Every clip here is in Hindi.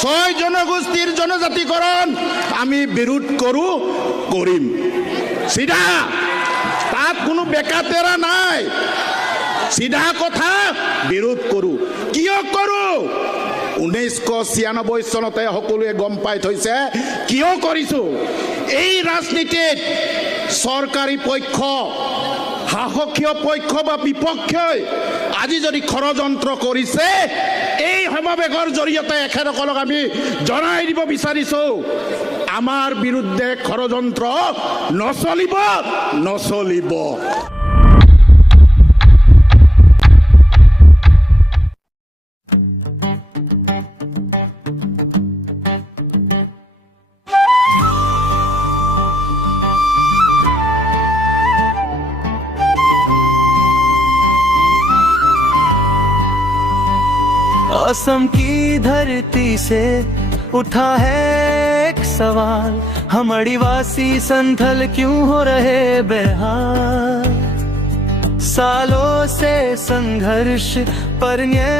ছয় জনগোষ্ঠীর জনজাতিকরণ আমি বিৰোধ কৰোঁ, কৰিম। চিধা, তাত কোনো বেকাতেৰা নাই। চিধা কথা, বিৰোধ কৰোঁ। কিয় কৰোঁ? 1996 চনতে সকলোৱে গম পাই থৈছে কিয় কৰিছোঁ। এই ৰাজনীতিত চৰকাৰী পক্ষ, শাসকীয় পক্ষ বা বিপক্ষই আজি যদি ষড়যন্ত্ৰ কৰিছে, এই সমাৱেশৰ জৰিয়তে এখেতসকলক আমি জনাই দিব বিচাৰিছোঁ, আমাৰ বিৰুদ্ধে ষড়যন্ত্ৰ নচলিব, নচলিব। असम की धरती से उठा है एक सवाल, हम आदिवासी संथल क्यों हो रहे बेहाल। सालों से संघर्ष पर ये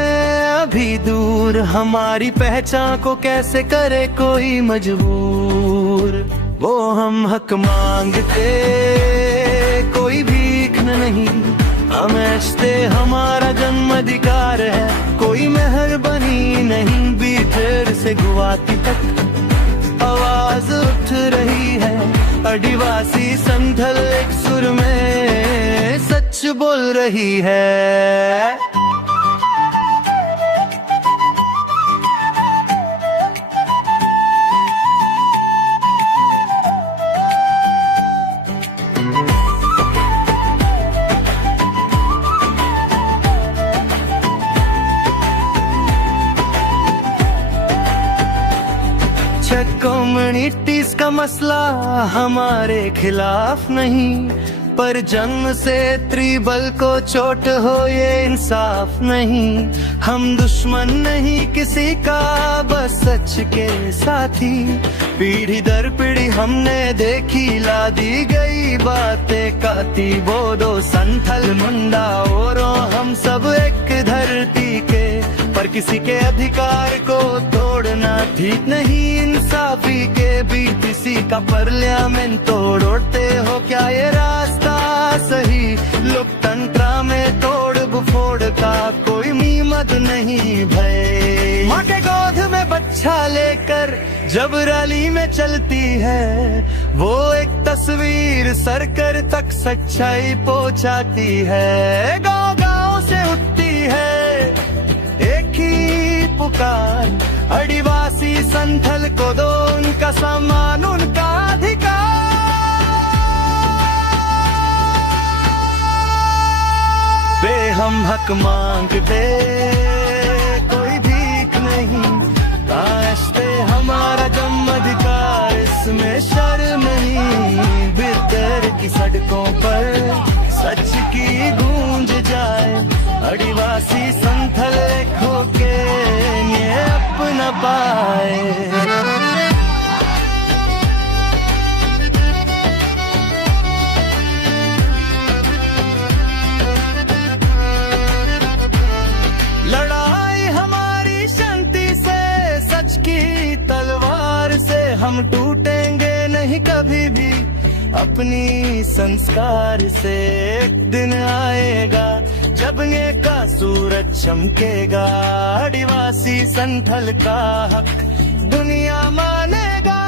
अभी दूर, हमारी पहचान को कैसे करे कोई मजबूर। वो हम हक मांगते कोई भीख नहीं, हम ऐसे हमारा जन्म अधिकार है, कोई मेहरबानी नहीं। भीतर से गुवाहाटी तक आवाज उठ रही है, आदिवासी संथल एक सुर में सच बोल रही है। कम्युनिटीज का मसला हमारे खिलाफ नहीं, पर जन्म से त्रिबल को चोट हो ये इंसाफ नहीं। हम दुश्मन नहीं किसी का, बस सच के साथी। पीढ़ी दर पीढ़ी हमने देखी, ला दी गई बातें कहती बोधो संथल मुंडा और हम सब एक धरती के, पर किसी के अधिकार को तोड़ना ठीक नहीं। इंसाफी के बीच किसी का पार्लियामेंट तोड़ते हो क्या ये रास्ता सही। लोकतंत्र में तोड़ फोड़ का कोई मीमत नहीं भाई। माँ के गोद में बच्चा लेकर जब रैली में चलती है, वो एक तस्वीर सरकार तक सच्चाई पहुँचाती है। गाँव गाँव से उठती है एक ही पुकार, आदिवासी संथल को दो उनका सम्मान, उनका अधिकार। वे हम हक मांगते कोई भीख नहीं, आस्ते हमारा जन्म अधिकार, इसमें शर्म नहीं। भीतर की सड़कों पर सच की गूंज जाए, आदिवासी संथल एक होके ये अपना पाए। लड़ाई हमारी शांति से, सच की तलवार से, हम टूटेंगे नहीं कभी भी अपनी संस्कार से। एक दिन आएगा जब ये का सूरज चमकेगा, आदिवासी संथल का हक दुनिया मानेगा।